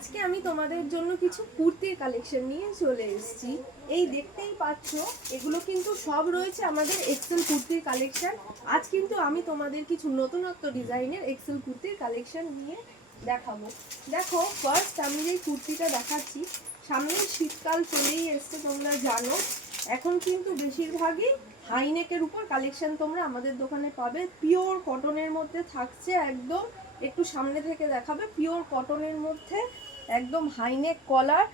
আজকে আমি তোমাদের জন্য কিছু কুর্তির কালেকশন নিয়ে চলে এসেছি। এই দেখতেই পাচ্ছ, এগুলো কিন্তু সব রয়েছে আমাদের এক্সেল কুর্তির কালেকশন। আজ কিন্তু আমি তোমাদের কিছু নতুনত্ব ডিজাইনের এক্সেল কুর্তির কালেকশন নিয়ে দেখাবো। দেখো, ফার্স্ট আমি যে কুর্তিটা দেখাচ্ছি, সামনে শীতকাল চলেই এসছে, তোমরা জানো। এখন কিন্তু বেশিরভাগই হাইনেকের উপর কালেকশন তোমরা আমাদের দোকানে পাবে। পিওর কটনের মধ্যে থাকছে, একদম একটু সামনে থেকে দেখাবে। পিওর কটনের মধ্যে একদম হাইনেক কলার,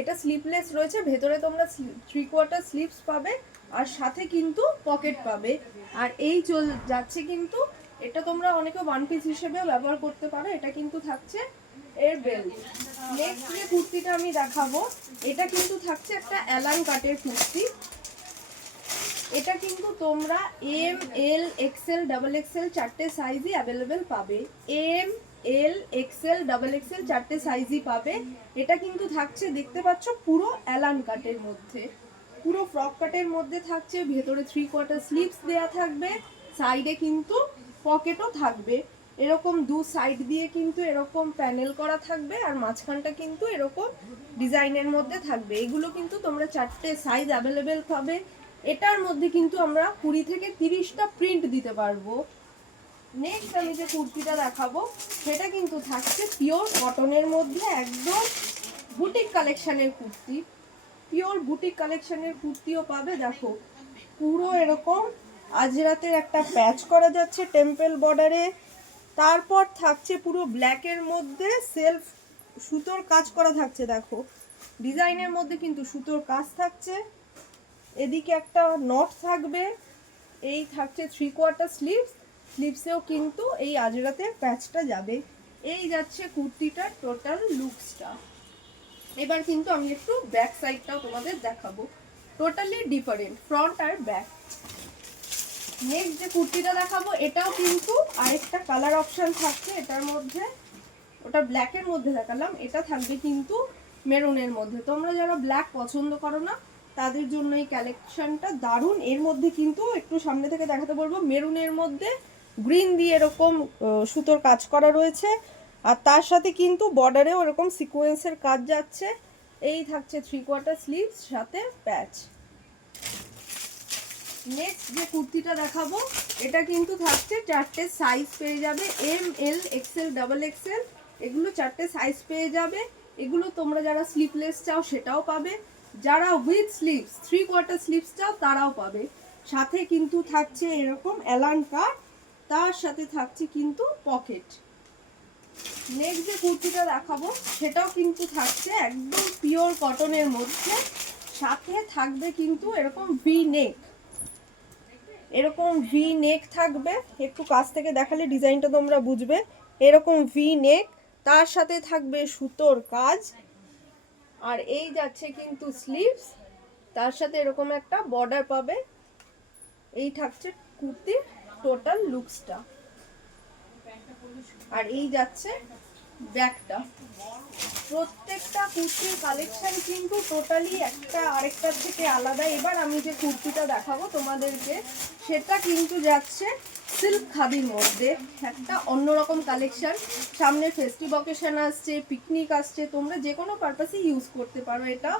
এটা স্লিপলেস রয়েছে, ভেতরে তোমরা 3/4 স্লিভস পাবে, আর সাথে কিন্তু পকেট পাবে। আর এই যাচ্ছে কিন্তু এটা তোমরা অনেকে ওয়ান পিস হিসেবেও ব্যবহার করতে পারো। এটা কিন্তু থাকছে এর বেল্ট। নেক্সট যে কুর্তিটা আমি দেখাবো, এটা কিন্তু থাকছে একটা অ্যালান কাটের কুর্তি। এটা কিন্তু তোমরা M, L, XL, double Excel চারটে সাইজই অ্যাভেলেবেল পাবে। M, L, XL, double Excel চারটে সাইজই পাবে। এটা কিন্তু থাকছে, দেখতে পাচ্ছ, পুরো অ্যালান কাটের মধ্যে, পুরো ফ্রক কাটের মধ্যে থাকছে। ভেতরে 3/4 স্লিভস দেয়া থাকবে, সাইডে কিন্তু পকেটও থাকবে। এরকম দু সাইড দিয়ে কিন্তু এরকম প্যানেল করা থাকবে, আর মাঝখানটা কিন্তু এরকম ডিজাইনের মধ্যে থাকবে। এগুলো কিন্তু তোমরা চারটে সাইজ অ্যাভেলেবেল পাবে। এটার মধ্যে কিন্তু আমরা 20 থেকে 30টা প্রিন্ট দিতে পারবো। নেক্সট আমি যে কুর্তিটা দেখাবো, সেটা কিন্তু থাকছে পিওর কটনের মধ্যে, একদম বুটিক কালেকশনের কুর্তি। পিওর বুটিক কালেকশনের কুর্তিও পাবে। দেখো, পুরো এরকম আজরাতের একটা প্যাচ করা যাচ্ছে টেম্পল বর্ডারে। তারপর থাকছে পুরো ব্ল্যাকের মধ্যে সেলফ সুতোর কাজ করা থাকছে। দেখো, ডিজাইনের মধ্যে কিন্তু সুতোর কাজ থাকছে। এদিকে একটা নট থাকবে। এই থাকছে 3/4 স্লিভসেও কিন্তু এই আজরাতের প্যাচটা যাবে। এই যাচ্ছে কুর্তিটার টোটাল লুকসটা। এবার কিন্তু আমি একটু ব্যাক সাইডটাও তোমাদের দেখাবো। টোটালি ডিফারেন্ট ফ্রন্ট আর ব্যাক। নেক্সট যে কুর্তিটা দেখাবো, এটাও কিন্তু আরেকটা কালার অপশন থাকছে এটার মধ্যে। ওটা ব্ল্যাকের মধ্যে দেখালাম, এটা থাকবে কিন্তু মেরুনের মধ্যে। তোমরা যারা ব্ল্যাক পছন্দ করো না, তাদের জন্য এই কালেকশনটা দারুণ। এর মধ্যে কিন্তু একটু সামনে থেকে দেখাতে বলবো, মেরুনের মধ্যে গ্রিন দিয়ে এরকম সুতোর কাজ করা রয়েছে, আর তার সাথে কিন্তু বর্ডারেও এরকম সিকোয়েন্সের কাজ যাচ্ছে। এই থাকছে 3/4 স্লিভস, সাথে প্যাচ। নেক্সট যে কুর্তিটা দেখাবো, এটা কিন্তু থাকছে চারটে সাইজ পেয়ে যাবে, M, L, XL, double Excel, এগুলো চারটে সাইজ পেয়ে যাবে। এগুলো তোমরা যারা স্লিভলেস চাও সেটাও পাবে, যারা উইথ স্লিভস 3/4 স্লিভস চাও তারাও পাবে। সাথে কিন্তু থাকছে এরকম অ্যালান কাট, তার সাথে থাকছে কিন্তু পকেট। নেক্সট যে কুর্তিটা দেখাবো, সেটাও কিন্তু থাকছে একদম পিওর কটনের মধ্যে, সাথে থাকবে কিন্তু এরকম ভি নেক। এরকম ভি নেক থাকবে, একটু কাছ থেকে দেখালে ডিজাইনটা তোমরা বুঝবে। এরকম ভি নেক, তার সাথে থাকবে সুতোর কাজ। আর এই যাচ্ছে কিন্তু স্লিভস, তার সাথে এরকম একটা বর্ডার পাবে। এই থাকছে কুর্তির টোটাল লুকসটা। আর এই যাচ্ছে ব্যাকটা। প্রত্যেকটা কুর্তির কালেকশন কিন্তু টোটালি একটা আরেকটার থেকে আলাদা। এবার আমি যে কুর্তিটা দেখাবো তোমাদেরকে, সেটা কিন্তু যাচ্ছে সিল্ক খাদির মধ্যে, একটা অন্যরকম কালেকশন। সামনে ফেস্টিভ অকেশন আসছে, পিকনিক আসছে, তোমরা যে কোনো পারপাসে ইউজ করতে পারো এটা।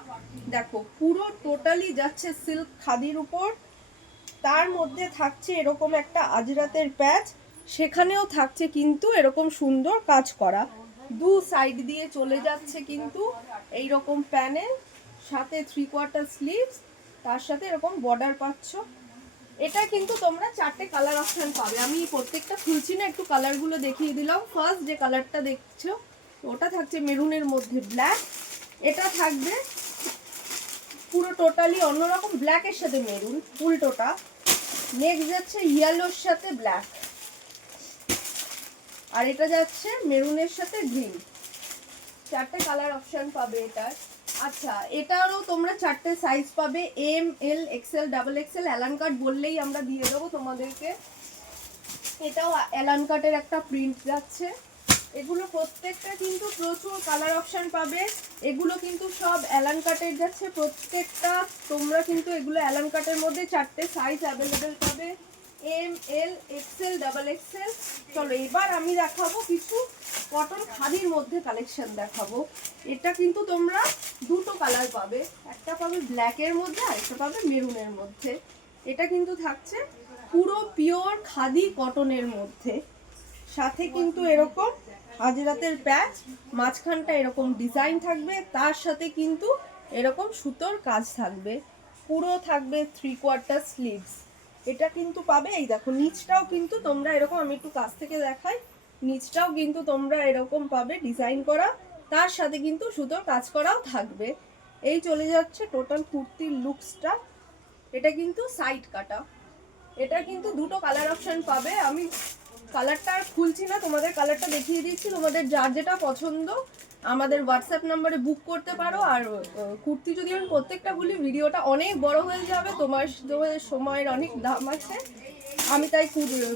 দেখো, পুরো টোটালি যাচ্ছে সিল্ক খাদির উপর, তার মধ্যে থাকছে এরকম একটা আজরাতের প্যাচ, সেখানেও থাকছে কিন্তু এরকম সুন্দর কাজ করা। দু সাইড দিয়ে চলে যাচ্ছে কিন্তু এই রকম প্যানেল, সাথে 3/4 স্লিভস, তার সাথে এরকম বর্ডার পাচ্ছ। এটা কিন্তু তোমরা চারটে কালার অপশন পাবে। আমি প্রত্যেকটা খুলছি না, একটু কালারগুলো দেখিয়ে দিলাম। ফার্স্ট যে কালারটা দেখছো, ওটা থাকছে মেরুনের মধ্যে ব্ল্যাক। এটা থাকবে পুরো টোটালি অন্যরকম, ব্ল্যাকের সাথে মেরুন উল্টোটা। নেক্সট যাচ্ছে ইয়েলোর সাথে ব্ল্যাক, আর এটা যাচ্ছে মেরুনের সাথে গ্রিন। চারটে কালার অপশন পাবে এটার। আচ্ছা, এটারও তোমরা চারটে সাইজ পাবে, M, L, XL, double Excel. Alan কাট বললেই আমরা দিয়ে দেবো তোমাদেরকে। এটাও অ্যালান কাটের একটা প্রিন্ট যাচ্ছে। এগুলো প্রত্যেকটা কিন্তু প্রচুর কালার অপশন পাবে। এগুলো কিন্তু সব অ্যালান কাটের যাচ্ছে প্রত্যেকটা। তোমরা কিন্তু এগুলো অ্যালান কাটের মধ্যে চারটে সাইজ অ্যাভেলেবেল পাবে। M, L, XL, double Excel. চলো এবার আমি দেখাবো কিছু কটন খাদির মধ্যে কালেকশন দেখাবো। এটা কিন্তু তোমরা দুটো কালার পাবে, একটা পাবে ব্ল্যাকের মধ্যে আর একটা পাবে মেরুনের মধ্যে। এটা কিন্তু থাকছে পুরো পিওর খাদি কটনের মধ্যে, সাথে কিন্তু এরকম আজরাতের প্যাচ, মাঝখানটা এরকম ডিজাইন থাকবে, তার সাথে কিন্তু এরকম সুতোর কাজ থাকবে, পুরো থাকবে 3/4 স্লিভস। এটা কিন্তু পাবে, এই দেখো নিচটাও কিন্তু তোমরা এরকম, আমি একটু কাছ থেকে দেখাই, নিচটাও কিন্তু তোমরা এরকম পাবে ডিজাইন করা, তার সাথে কিন্তু সুতোর কাজ করাও থাকবে। এই চলে যাচ্ছে টোটাল কুর্তির লুকসটা। এটা কিন্তু সাইড কাটা, এটা কিন্তু দুটো কালার অপশন পাবে। আমি কালারটা আর খুলছি না, তোমাদের কালারটা দেখিয়ে দিচ্ছি। তোমাদের যার যেটা পছন্দ আমাদের হোয়াটসঅ্যাপ নাম্বারে বুক করতে পারো। আর কুর্তি যদি আমি প্রত্যেকটা বলি ভিডিওটা অনেক বড় হয়ে যাবে, তোমাদের সময়ের অনেক দাম আছে, আমি তাই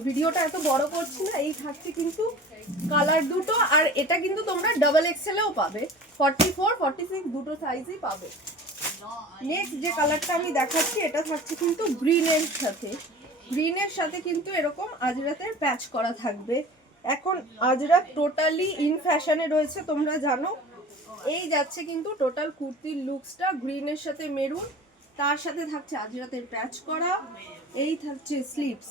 ভিডিওটা এত বড় করছি না। এই থাকছে কিন্তু কালার দুটো, আর এটা কিন্তু তোমরা ডাবল এক্সেলেও পাবে, 44, 46 দুটো সাইজই পাবে। নেক্সট যে কালারটা আমি দেখাচ্ছি এটা থাকছে কিন্তু গ্রিনের সাথে, গ্রিনের সাথে কিন্তু এরকম আজরাতের প্যাচ করা থাকবে। এখন আজরাত টোটালি ইন ফ্যাশনে রয়েছে, তোমরা জানো। এই যাচ্ছে কিন্তু টোটাল কুর্তির লুকসটা, গ্রিনের সাথে মেরুন, তার সাথে থাকছে আজরাতের প্যাচ করা, এই থাকছে স্লিভস।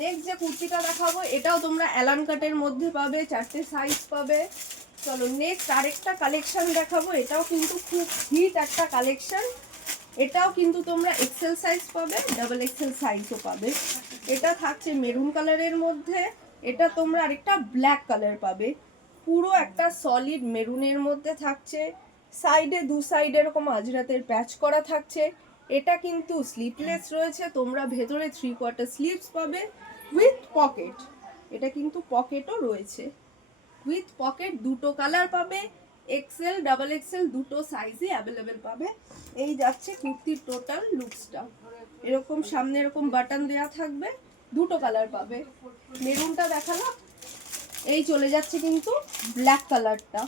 নেক্সট যে কুর্তিটা দেখাবো এটাও তোমরা অ্যালান কাটের মধ্যে পাবে, 4টে সাইজ পাবে। চলো নেক্সট আরেকটা কালেকশন দেখাবো, এটাও কিন্তু খুব হিট একটা কালেকশন। এটাও কিন্তু তোমরা এক্সেল সাইজ পাবে, ডাবল এক্সেল সাইজও পাবে। এটা থাকছে মেরুন কালারের মধ্যে, এটা তোমরা আরেকটা ব্ল্যাক কালার পাবে, পুরো একটা সলিড মেরুনের মধ্যে থাকছে, সাইডে দু সাইডে এরকম আজরাতের প্যাচ করা থাকছে। এটা কিন্তু স্লিভলেস রয়েছে, তোমরা ভেতরে 3/4 স্লিভস পাবে উইথ পকেট। এটা কিন্তু পকেটও রয়েছে, উইথ পকেট, দুটো কালার পাবে, এক্সেল ডাবল এক্সেল দুটো সাইজই অ্যাভেলেবেল পাবে। এই যাচ্ছে কুর্তির টোটাল লুকসটা। এরকম সামনে এরকম বাটন দেওয়া থাকবে, দুটো কালার পাবে, মেরুনটা দেখালাম। এই চলে যাচ্ছে কিন্তু ব্ল্যাক কালারটা।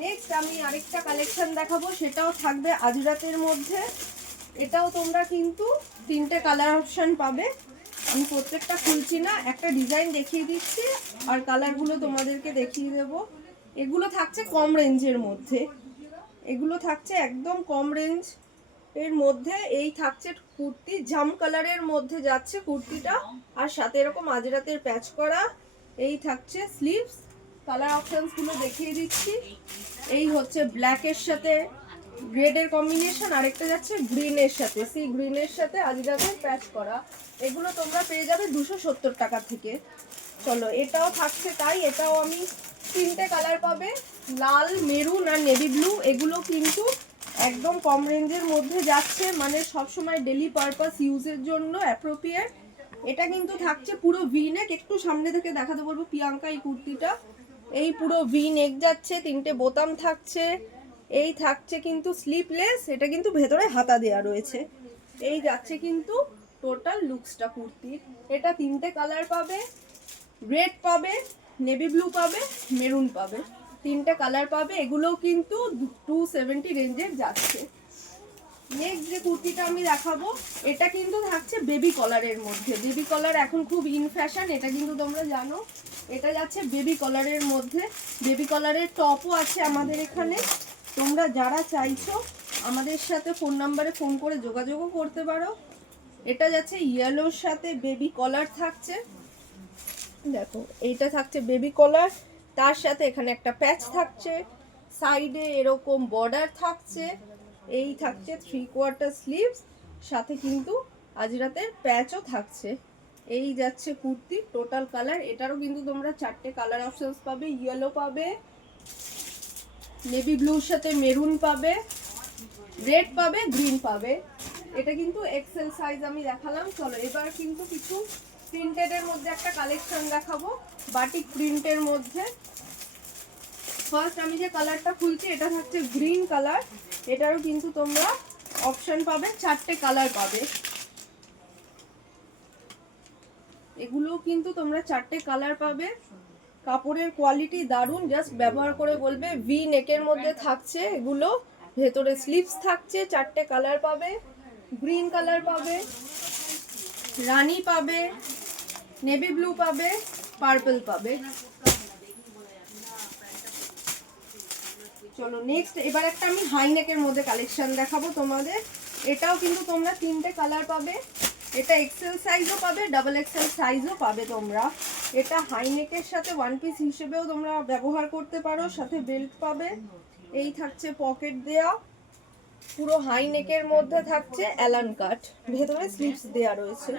নেক্সট আমি আরেকটা কালেকশন দেখাবো, সেটাও থাকবে আজরাতের মধ্যে। এটাও তোমরা কিন্তু 3টে কালার অপশন পাবে, আমি প্রত্যেকটা খুলছি না, একটা ডিজাইন দেখিয়ে দিচ্ছি আর কালারগুলো তোমাদেরকে দেখিয়ে দেব। এগুলো থাকছে কম রেঞ্জের মধ্যে, এগুলো থাকছে একদম কম রেঞ্জ এর মধ্যে। এই থাকছে কুর্তি জাম কালারের মধ্যে যাচ্ছে কুর্তিটা, আর সাথে এরকম আজরাতের প্যাচ করা। এই থাকছে স্লিভস, কালার অপশনসগুলো দেখিয়ে দিচ্ছি। এই হচ্ছে ব্ল্যাকের সাথে রেডের কম্বিনেশন, আরেকটা যাচ্ছে গ্রিনের সাথে, সেই গ্রিনের সাথে আজরাতের প্যাচ করা। এগুলো তোমরা পেয়ে যাবে 270 টাকা থেকে। চলো এটাও থাকছে তাই, এটাও আমি 3টে কালার পাবে, লাল, মেরুন আর নেভি ব্লু। এগুলো কিন্তু একদম কম রেঞ্জের মধ্যে যাচ্ছে, মানে সবসময় ডেলি পারপাস ইউজের জন্য অ্যাপ্রোপ্রিয়েট। এটা কিন্তু থাকছে পুরো ভি নেক, একটু সামনে থেকে দেখাতে বলবো প্রিয়াঙ্কা এই কুর্তিটা। এই পুরো ভি নেক যাচ্ছে, 3টে বোতাম থাকছে। এই থাকছে কিন্তু স্লিভলেস, এটা কিন্তু ভেতরে হাতা দেয়া রয়েছে। এই যাচ্ছে কিন্তু টোটাল লুকসটা কুর্তির। এটা 3টে কালার পাবে, রেড পাবে, নেভি ব্লু পাবে, মেরুন পাবে, 3টে কালার পাবে। এগুলোও কিন্তু 270 রেঞ্জের যাচ্ছে। নেক্সট যে কুর্তিটা আমি দেখাবো এটা কিন্তু থাকছে বেবি কলারের মধ্যে। বেবি কলার এখন খুব ইন ফ্যাশন, এটা কিন্তু তোমরা জানো। এটা যাচ্ছে বেবি কলারের মধ্যে, বেবি কলারের টপও আছে আমাদের এখানে। তোমরা যারা চাইছো আমাদের সাথে ফোন নাম্বারে ফোন করে যোগাযোগও করতে পারো। এটা যাচ্ছে ইয়েলোর সাথে বেবি কলার থাকছে, দেখো এইটা থাকছে বেবি কলার, তার সাথে এখানে একটা প্যাচ থাকছে, সাইডে এরকম বর্ডার থাকছে। এই থাকছে 3/4 স্লিভস, সাথে কিন্তু আজরাতের প্যাচও থাকছে। এই যাচ্ছে কুর্তি টোটাল কালার। এটারও কিন্তু তোমরা 4টে কালার অপশনস পাবে, ইয়েলো পাবে, নেভি ব্লুর সাথে মেরুন পাবে, রেড পাবে, গ্রিন পাবে। এটা কিন্তু এক্সেল সাইজ আমি দেখালাম। চলো এবার কিন্তু কিছু প্রিন্টেডের মধ্যে একটা কালেকশন দেখাবো, বাটিক প্রিন্টের মধ্যে। ফার্স্ট আমি যে কালারটা খুলছি এটা থাকছে গ্রিন কালার। এটারও কিন্তু তোমরা অপশন পাবে, 4টে কালার পাবে। এগুলো কিন্তু তোমরা 4টে কালার পাবে। কাপড়ের কোয়ালিটি দারুণ, জাস্ট ব্যবহার করে বলবে। ভি নেকের মধ্যে থাকছে এগুলো, ভেতরে স্লিভস থাকছে, 4টে কালার পাবে। গ্রিন কালার পাবে, রানী পাবে, নেভি ব্লু পাবে, পার্পল পাবে। চলো নেক্সট, এবার একটা আমি হাই নেকের মধ্যে কালেকশন দেখাবো তোমাদের। এটাও কিন্তু তোমরা তিনটে কালার পাবে, এটা এক্সেল সাইজও পাবে, ডাবল এক্সেল সাইজও পাবে তোমরা। এটা হাই নেকের সাথে ওয়ান পিস হিসেবেও তোমরা ব্যবহার করতে পারো, সাথে বেল্ট পাবে। এই থাকছে পকেট দেয়া, পুরো হাই নেকের মধ্যে থাকছে অ্যালান কাট, ভেতরে স্লিপস দেয়া রয়েছে।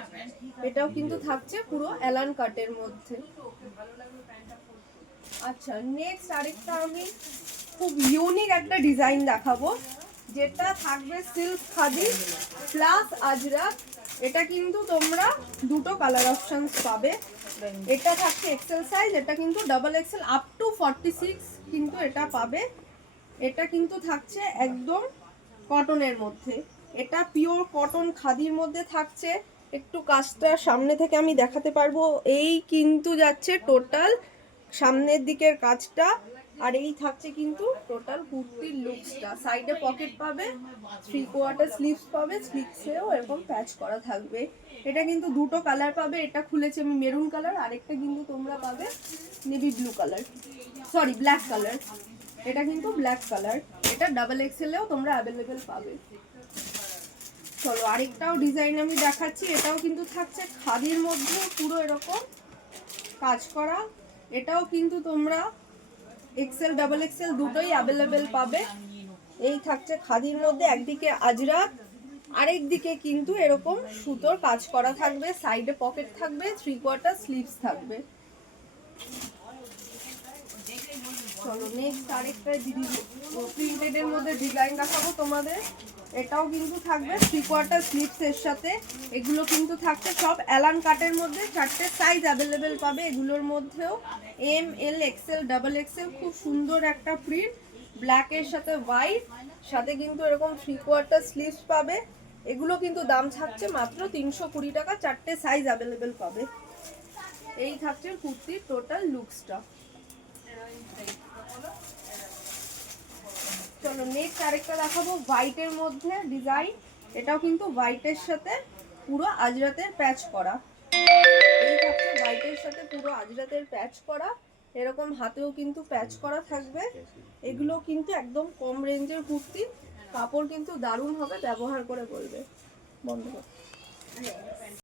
এটাও কিন্তু থাকছে পুরো অ্যালান কাটের মধ্যে। আচ্ছা নেক্সট আরেকটা আমি খুব ইউনিক একটা ডিজাইন দেখাবো, যেটা থাকবে সিল্ক খাদি প্লাস আজরাক। এটা কিন্তু তোমরা দুটো কালার অপশনস পাবে। এটা থাকছে এক্সেল সাইজ, এটা কিন্তু ডাবল এক্সেল আপ টু 46 কিন্তু এটা পাবে। এটা কিন্তু থাকছে একদম কটনের মধ্যে, এটা পিওর কটন খাদির মধ্যে থাকছে। একটু কাজটা সামনে থেকে আমি দেখাতে পারবো। এই কিন্তু যাচ্ছে টোটাল সামনের দিকের কাজটা, আর এই থাকছে কিন্তু টোটাল কুর্তির লুকসটা। সাইডে পকেট পাবে, 3/4 স্লিভস পাবে, স্লিভসেও এরকম প্যাচ করা থাকবে। এটা কিন্তু দুটো কালার পাবে, এটা খুলেছে আমি মেরুন কালার, আরেকটা কিন্তু তোমরা পাবে navy blue colour, sorry black colour. এটা কিন্তু ব্ল্যাক কালার, এটা ডাবল এক্সেলেও তোমরা অ্যাভেলেবেল পাবে। চলো আরেকটাও ডিজাইন আমি দেখাচ্ছি, এটাও কিন্তু থাকছে খাদির মধ্যে পুরো এরকম কাজ করা। এটাও কিন্তু তোমরা এক্সেল ডাবল এক্সেল দুটোই অ্যাভেলেবেল পাবে। এই থাকছে খাদির মধ্যে, একদিকে আজরাক আরেক দিকে কিন্তু এরকম সুতোর কাজ করা থাকবে, সাইডে পকেট থাকবে, 3/4 স্লিভস থাকবে। চলো নেক্সট আরেকটা প্রিন্টেডের মধ্যে ডিজাইন দেখাবো তোমাদের। এটাও কিন্তু থাকবে 3/4 স্লিভস এর সাথে। এগুলো কিন্তু থাকছে সব অ্যালান কাটের মধ্যে, 4টে সাইজ অ্যাভেলেবেল পাবে এগুলোর মধ্যেও, M L XL double XL. খুব সুন্দর একটা প্রিন্ট, ব্ল্যাক এর সাথে হোয়াইট, সাথে কিন্তু এরকম 3/4 স্লিভস পাবে। এগুলো কিন্তু দাম থাকছে মাত্র 320 টাকা, 4টে সাইজ অ্যাভেলেবেল পাবে। এই থাকছে কুর্তির টোটাল লুকসটা। চলো নেক্সট আরেকটা দেখাবো হোয়াইটের মধ্যে ডিজাইন। এটাও কিন্তু হোয়াইটের সাথে পুরো আজরাতের প্যাচ করা। এই থাকছে হোয়াইটের সাথে পুরো আজরাতের প্যাচ করা, এরকম হাতেও কিন্তু প্যাচ করা থাকবে। এগুলো কিন্তু একদম কম রেঞ্জের কুর্তি, কাপড় কিন্তু দারুণ হবে, ব্যবহার করে বলবে। বন্ধ কর।